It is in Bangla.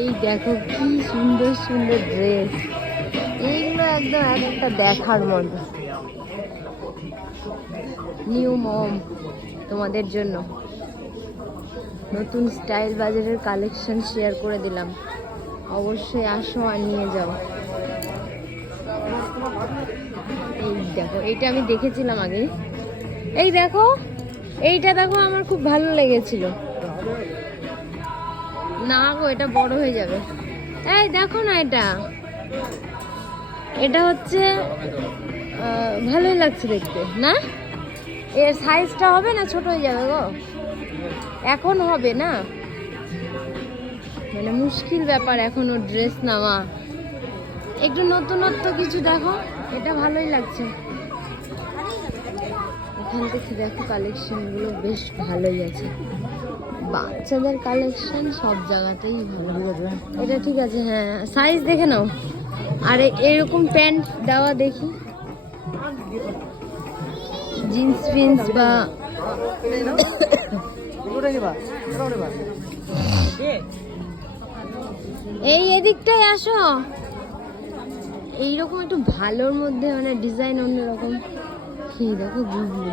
এই দেখো কি সুন্দর সুন্দর ড্রেস, এইগুলো একদম এক একটা দেখার মতো। নিউ মম তোমাদের জন্য নতুন স্টাইল বাজারের কালেকশন শেয়ার করে দিলাম, অবশ্যই আসো আর নিয়ে যাও। এই দেখো এইটা আমি দেখেছিলাম আগে, এই দেখো এইটা দেখো আমার খুব ভালো লেগেছিল। না গো এটা বড় হয়ে যাবে। এই দেখো না এটা, এটা হচ্ছে ভালোই লাগছে দেখতে না? এর সাইজটা হবে না ছোট হয়ে যাবে গো, এখন হবে না, মানে মুশকিল ব্যাপার এখনো ড্রেস নেওয়া। একটু নতুনত্ব কিছু দেখো, এটা ভালোই লাগছে। এখান থেকে দেখো কালেকশনগুলো বেশ ভালোই আছে, বাচ্চাদের কালেকশন সব জায়গাতেই ভালো। এটা ঠিক আছে, হ্যাঁ সাইজ দেখে নাও। আর এরকম প্যান্ট দেওয়া দেখি, জিন্স ফিন্স বা এই এদিকটাই আসো, এইরকম একটু ভালোর মধ্যে মানে ডিজাইন অন্যরকম। এই দেখো বুবলু।